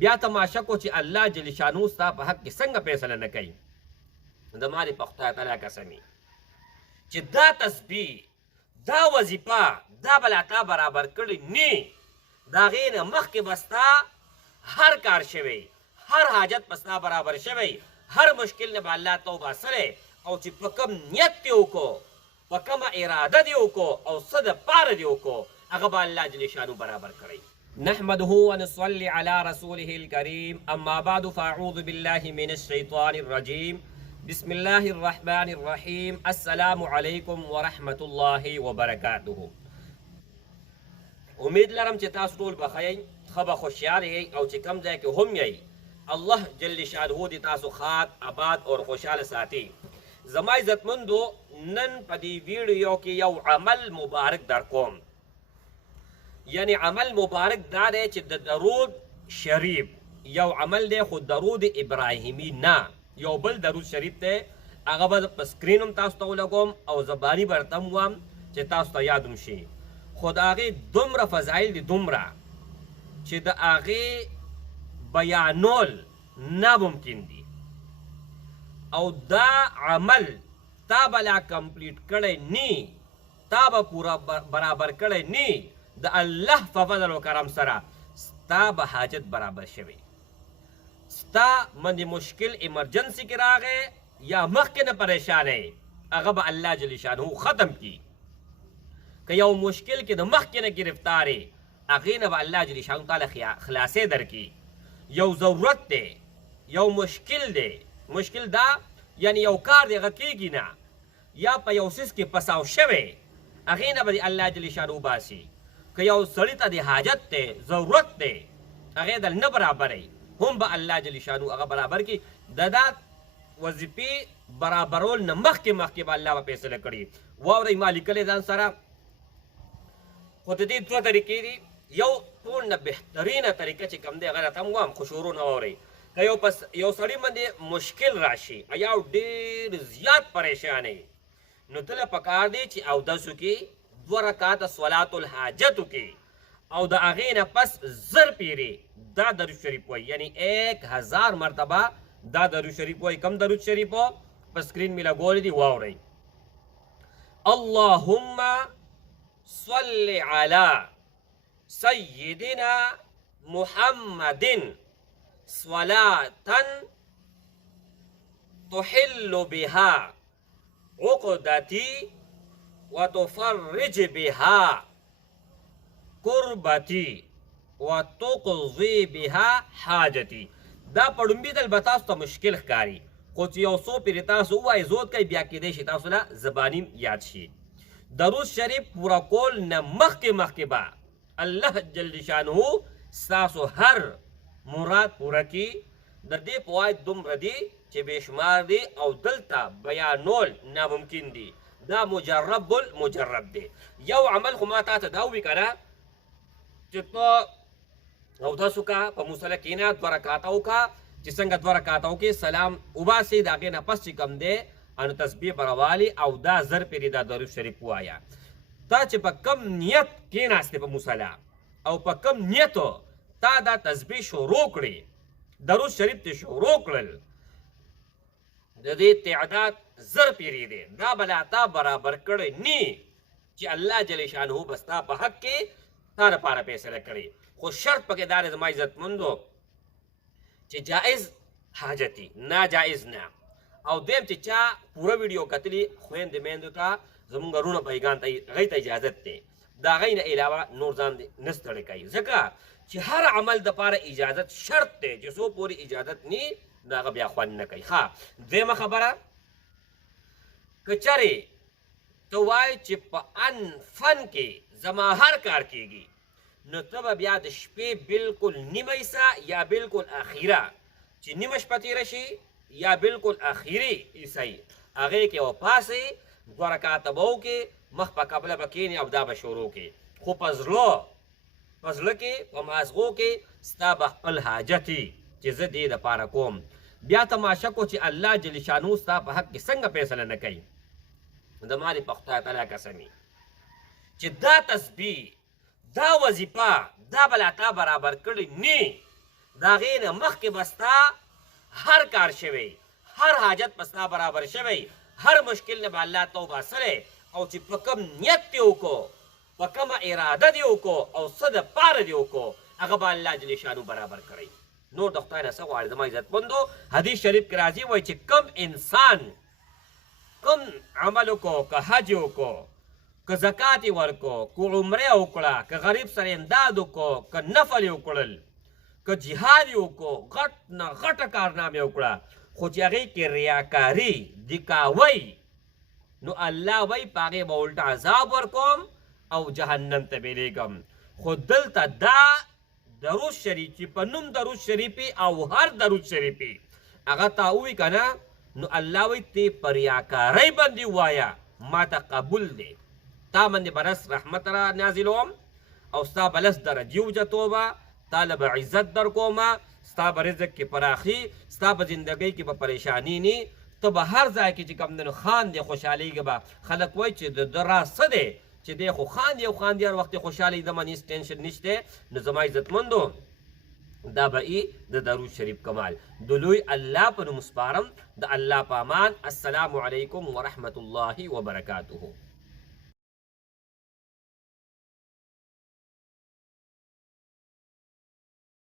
بیا تماشا کو چې الله جل شانو ستا په حق کې څنګه فیصله نه کوي. زما د خدای تعالی قسمي چې دا تسبیح دا وظیفه دا بلا تا برابر کړی نی، د هغې نه مخکې به ستا هر کار شوی، هر حاجت به ستا برابر شوی، هر مشکل نه به الله ته وباسلی، او چې په کوم نیت دې وکړو، په کومه اراده دې وکړو او څه دپاره دې وکړو، هغه به الله جل شانو برابر کړی. نحمده ونصلي على رسوله الكريم، اما بعد فاعوذ بالله من الشيطان الرجيم، بسم الله الرحمن الرحيم. السلام علیکم ورحمة الله وبرکاته. امید لرم چې تاسو ټول به ښه ښه به خوشحاله یئ، او چې کوم ځای کې هم یئ الله جل شانه دې تاسو ښاد آباد اور خوشحاله ساتي. زما عزتمندو، نن په دې ویډیو کې یو عمل مبارک در کوم. یعنی عمل مبارک دا دی چې د درود شریف یو عمل دی، خو درود ابراهیمی نه، یو بل درود شریف دی. هغه به په سکرین هم تاسو ته ولګوم او زباني به درته هم وایم چې تاسو ته یاد هم شي. خو د هغې دومره فضایل دي، دومره چې د هغې بیانول ناممکن دي. او دا عمل تا به لا کمپلیټ کړی نی، تا به پوره برابر کړی نی، د الله په فضل و کرم سره ستا به حاجت برابر شوی. ستا باندې مشکل ایمرجنسی کې راغی یا مخکې نه پریشانی، هغه به الله جل شانه ختم کی. که یو مشکل کې د مخکې نه گرفتاری، هغې نه به الله جل شانه تعالی خلاصې درکي. یو ضرورت دی، یو مشکل دی، مشکل دا یعنی یو کار دی هغه کیږي نه، یا په یو څیز کې پساو شوی، هغې نه به الله جل شانه وباسي. که یو سړي ته د حاجت دی، ضرورت دی، هغې دل نه برابرئ، هم به الله جل شانه هغه برابر کړي. د دا وظیفې برابرول نه مخکې به الله به فیصله کړي. واورئ، ما لیکلی ځان سره، خو د دې دوه طریقې دي. یو ټول نه بهترینه طریقه چې کوم دی هغه راته هم وایم، خو شروع نه واورئ. که یو سړي باندې مشکل راشي یا ډېر زیات پریشانی، نو ته له پکار دی چې اودس وکړي، 2 رکعاته صلات الحاجت وکړي، او د هغې نه پس 1000 پیرې دا درود شریف وایي، یعنی 1000 مرتبه دا درود شریف وایي. کم درود شریف په سکرین مې لګولی دي، واورئ. اللهم صل علی سیدنا محمد صلاة تحل بها عقدتي وتفرج بها كربتي وتقضي بها حاجتي. دا پړومبي دل به تاسو ته مشکل ښکاري، خو چې یو څو پیرې تاسو ووایئ زود کوئ، بیا کیدی شي تاسو له زباني یاد شي. درود شریف پوره کول نه مخکې به الله جل شانه ستاسو هر مراد پوره کی. د دې فواید دومره دي چې بېشمار دي، او دلته بیانول ناممکن دي. دا مجرب المجرب دی. یو عمل خو ما تا ته دا ووي که نه چې ته اودس وکړه، په مصله کښېنه، 2 رکعاته وکړه. چې څنګه 2 رکعاته وکړې، سلام وباسې، د هغې نه پس چې کوم دی انو تسبیح به راوالي، او دا 1000 پیرې دا درود شریف ووایه. تا چې په کم نیت کښېناستې په مصله، او په کم نیتو تا دا تسبیح شروع کړې، درود شریف ته شروع کړل، د دې تعداد 1000 پیرې دی. دا به لا تا برابر کړی نی چې الله جل شانه به ستا په حق کې تا دپاره فیصله کړې. خو شرط پکې دا دی زما عزتمندو چې جایز حاجتي، ناجایز نه. او دویم چې چا پوره ویډیو کتلي، خویندې میندو ته، زمونږ رونه بهیګان ته، هغوی ته اجازت دی، د هغوی نه علاوه نور ځان نه ستړی کوي، ځکه چې هر عمل دپاره اجازت شرط دی، چې څو پورې اجازت نی د هغه بیا خوند نه کوي. ښه، دویمه خبره، که چرې ته وایې چې په فن کې زما هر کار کېږي، نو ته به بیا د شپې بلکل نیمه حصه یا بلکل اخیره، چې نیمه شپه تېره شي یا بلکل اخیري حصه یې، هغې کې به پاسې 2 رکعاته به وکړې، مخ په قبله به کښېنې او دا به شروع کړې. خو په زړه کې، په مازغو کې ستا به خپل حاجتي چې زه دې دپاره کوم. بیا تماشا کو چې الله جل شانو ستا په حق کې څنګه فیصله نه کوي. زما د خدای تعالی قسمي چې دا تسبیح دا وظیفه دا به لا تا برابر کړی نی، دا غې نه مخکې به ستا هر کار شوی، هر حاجت به ستا برابر شوی، هر مشکل نه به الله ته وباسلی، او چې په کوم نیت دې وکړو، په کومه اراده دې وکړو او څه دپاره دې وکړو، هغه به الله جل شانو برابر کړی. نور د خدای نه څه غواړي زما عزتمندو؟ حدیث شریف کې راځي وایي چې کم انسان کم عمل وکړو، که حج وکړو، که زکات یې ورکړو، که عمره وکړه، که غریب سره امداد وکړو، که نفل یې وکړل، که جهاد یې وکړو، غټ نه غټه کارنامې وکړه، خو چې هغې کې ریاکاري دکاوی، نو الله وایي په هغې به الټه عذاب ورکوم او جهنم ته بیلیږم. خو دلته دا درود شریف چې په نوم درود شریفي او هر درود شریفي هغه تا ووایي که نه، نو الله وایي ته په ریاکارۍ باندې ووایه ما ته قبول دی، تا باندې به لس رحمت را نازلوم او ستا به لس درجې اوچتوبه، تا له به عزت در کومه، ستا به رزق کې پراخي، ستا په زندګۍ کې به پریشاني نه، ته به هر ځای کې چې کوم دی نو خاندې خوشحالېږي به. خلک وایي چې د ده راز څه دی چې دی خو خاندي او خاندي هر وخت یې خوشحالي دمه هېڅ ټینشن نشته. نو زما عزتمندو دا به ای د درود شریف کمال. د لوی الله په نوم سپارم، د الله په امان. السلام علیکم ورحمة الله وبرکاته.